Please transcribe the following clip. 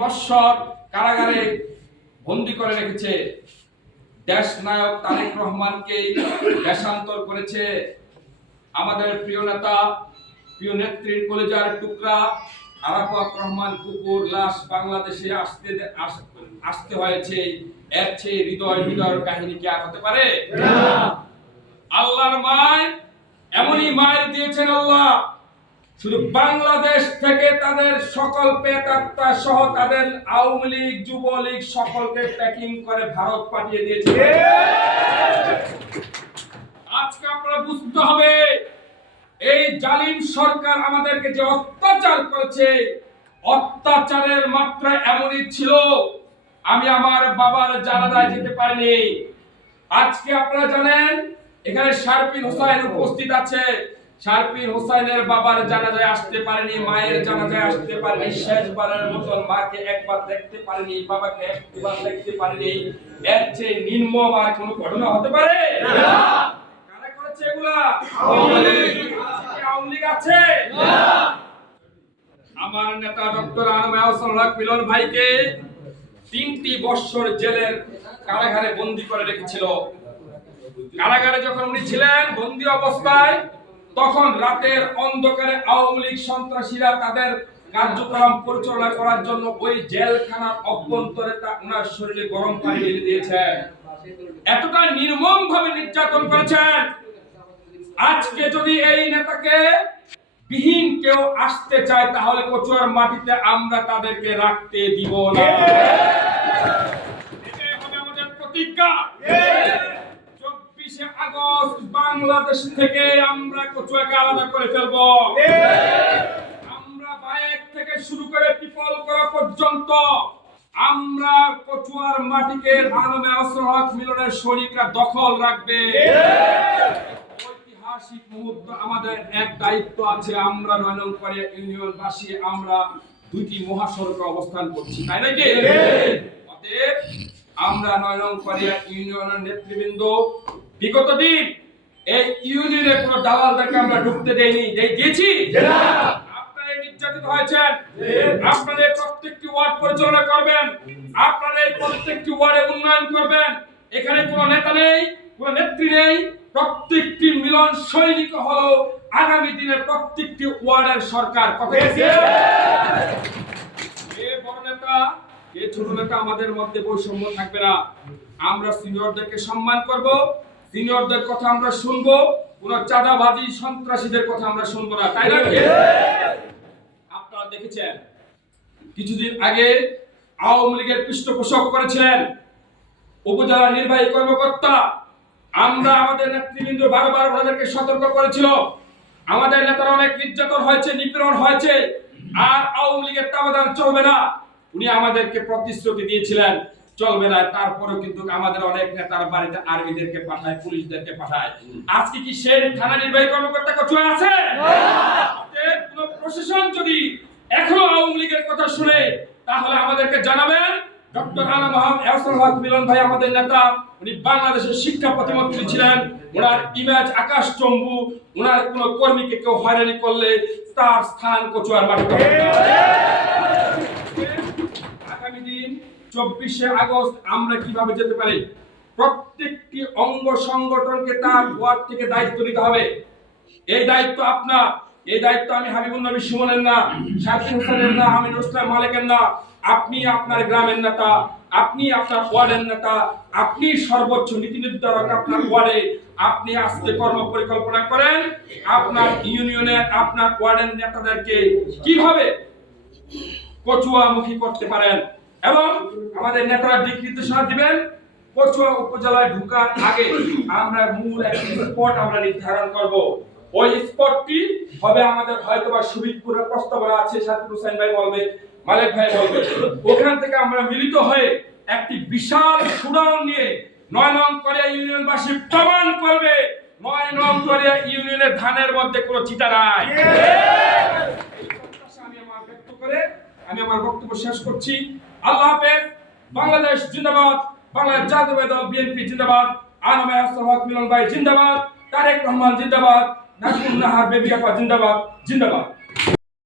বৎসর কারাগারে বন্দী করে রেখেছে। দেশ নায়ক তারেক রহমানকে দেশান্তর করেছে। আমাদের প্রিয় নেতা, প্রিয় নেত্রীর কলিজার টুকরা আরাফাত রহমান কুকুর লাশ বাংলাদেশে আসতে হয়েছে। এর চেয়ে হৃদয় কাহিনী কি আর হতে পারে? আল্লাহর মায় এমনই মায়ের দিয়েছেন আল্লাহ, শুধু বাংলাদেশ থেকে তাদের সকল প্রেতাত্মা সহ তাদের আওয়ামী লীগ, যুবলীগ সকলকে প্যাকিং করে ভারত পাঠিয়ে দিয়েছে। আজকে আপনারা বুঝতে হবে, এই জালিম সরকার আমাদেরকে যে অত্যাচার করেছে, অত্যাচারের মাত্রা এমনই ছিল, আমি আমার বাবার জানাজায় যেতে পারিনি। আজকে আপনারা জানেন এখানে শারফিন হোসাইন উপস্থিত আছে। শারফিন হোসাইনের বাবার জানাজায় আসতে পারেনি, মায়ের জানাজায় আসতে পারেনি, শেষবারের মতন মাকে একবার দেখতে পারেনি, বাবাকে একবার দেখতে পারেনি। এর চেয়ে নির্মম আর কোনো ঘটনা হতে পারে? কারা করেছে এগুলা? আওয়ামী লীগ আছে? আমার নেতা ডক্টর আনম আহসানুল হক মিলন ভাইকে 3টি বৎসর জেলের কারাগারে বন্দী করে রেখেছিল। কারাগারে যখন উনি ছিলেন বন্দী অবস্থায়, তখন রাতের অন্ধকারে আওয়ামী লীগ সন্ত্রাসীরা তাদের কার্যক্রম পরিচালনা করার জন্য ওই জেলখানার অভ্যন্তরে ওনার শরীরে গরম পানি ঢেলে দিয়েছেন। এতটা নির্মম ভাবে নির্যাতন করেছেন। আজকে যদি এই নেতাকে বিহীন কেউ আসতে চায়, তাহলে কচুয়ার মাটিতে আমরা তাদেরকে রাখতে দিব না। এটাই হবে আমাদের প্রতিজ্ঞা। 24শে আগস্ট বাংলাদেশ থেকে আমরা কচুয়াকে আলাদা করে ফেলব। আমরা বায়েক থেকে শুরু করে পিপল করা পর্যন্ত আমরা কচুয়ার মাটিকে আনম আহসানুল হক মিলনের শরীকরা দখল রাখবে। ঐতিহাসিক মুহূর্ত, আমাদের এক দায়িত্ব আছে। আমরা 9 নং পাড়িয়া ইউনিয়নবাসী আমরা 2টি মহাসড়কে অবস্থান করছি, তাই নাকি? অতএব আমরা 9 নং পাড়িয়া ইউনিয়নের নেতৃবৃন্দ বিগত দিন এই ইউনিয়নের কোনো দালালদেরকে আমরা ঢুকতে দিয়েছি? আপনারা নির্যাতিত হয়েছেন। আপনাদের প্রত্যেকটি ওয়ার্ড পরিচালনা করবেন, আপনাদের প্রত্যেকটি ওয়ার্ডে উন্নয়ন করবেন। এখানে কোনো নেতা নেই, কোনো নেত্রী নেই, প্রত্যেকটি মিলন সৈনিক হলো আগামী দিনের প্রত্যেকটি ওয়ার্ডের সরকার। কথা বলছে এ বড় নেতা, এ ছোট নেতা, আমাদের মধ্যে বৈষম্য থাকবে না। আমরা সিনিয়রদেরকে সম্মান করব, সিনিয়রদের কথা আমরা শুনবো, কোন চাঁদাবাজি সন্ত্রাসীদের কথা আমরা শুনবো না, তাই না? আপনারা দেখেছেন কিছুদিন আগে আওয়ামী লীগের পৃষ্ঠপোষক করেছিলেন উপজেলা নির্বাহী কর্মকর্তা। আমরা আমাদের নেতৃবৃন্দ বারবার ওনাদেরকে সতর্ক করেছিল, আমাদের নেতারা অনেক নির্যাতন হয়েছে, নিপীড়ন হয়েছে, আর আওয়ামী লীগের তাবেদার চলবে না। উনি আমাদেরকে প্রতিশ্রুতি দিয়েছিলেন চলবে না। তারপরেও কিন্তু আমাদের অনেক নেতার বাড়িতে আর্মিদেরকে পাঠায়, পুলিশদেরকে পাঠায়। আজকে কি সেই থানা নির্বাহী কর্মকর্তা কচুয়া আছে? কোন প্রশাসন যদি এখনো আওয়ামী লীগের কথা শুনে, তাহলে আমাদেরকে জানাবেন। ডক্টর আনম আহসানুল হক মিলন ভাই আমাদের নেতা, উনি বাংলাদেশের শিক্ষা প্রতিমন্ত্রী ছিলেন। ওনার ইমেজ আকাশচম্বু। ওনার কোন কর্মীকে কেউ হয়রানি করলে তার স্থান কচুয়ার মাটিতে। আগামী দিন 24শে আগস্ট আমরা কিভাবে যেতে পারি? প্রত্যেকটি অঙ্গ সংগঠনকে তার ওয়ার্ড থেকে দায়িত্ব নিতে হবে। এই দায়িত্ব আপনার, এই দায়িত্ব আমি হাবিবুন নবী সুমনের না, শারফিন হোসেনের না, আমিনুল ইসলাম মালিকের না। আপনি আপনার গ্রামের নেতা, আপনি আপনার ওয়ার্ডের নেতা, আপনি সর্বোচ্চ নীতি নির্ধারক আপনার ওয়ার্ডে। আপনি আজকে কর্ম পরিকল্পনা করেন আপনার ইউনিয়নের, আপনার ওয়ার্ডের নেতাদেরকে কিভাবে কচুয়ামুখী করতে পারেন, এবং আমাদের নেতারা দিক নির্দেশনা দিবেন। কচুয়া উপজেলায় ঢোকার আগে আমরা মূল একটি স্পট আমরা নির্ধারণ করব। ওই স্পটটি হবে আমাদের হয়তোবা সুবিদপুরের প্রস্তাবনা আছে, শারফিন হোসেন ভাই বলবে, মালিক ভাই বলবে। ওখান থেকে আমরা মিলিত হয়ে একটি বিশাল শুডাউন নিয়ে 9 নং পাড়িয়া ইউনিয়নবাসী প্রমাণ করবে 9 নং পাড়িয়া ইউনিয়নের ধানের মধ্যে কোনো চিটা নাই। আমি আমার বক্তব্য শেষ করছি। আল্লাহ হাফেজ। বাংলাদেশ জিন্দাবাদ, বাংলাদেশ জাতীয় দল বিএনপি জিন্দাবাদ, আনম আহসানুল হক মিলন ভাই জিন্দাবাদ, তারেক রহমান জিন্দাবাদ, নাজমুন নাহার বেবি আপা জিন্দাবাদ, জিন্দাবাদ।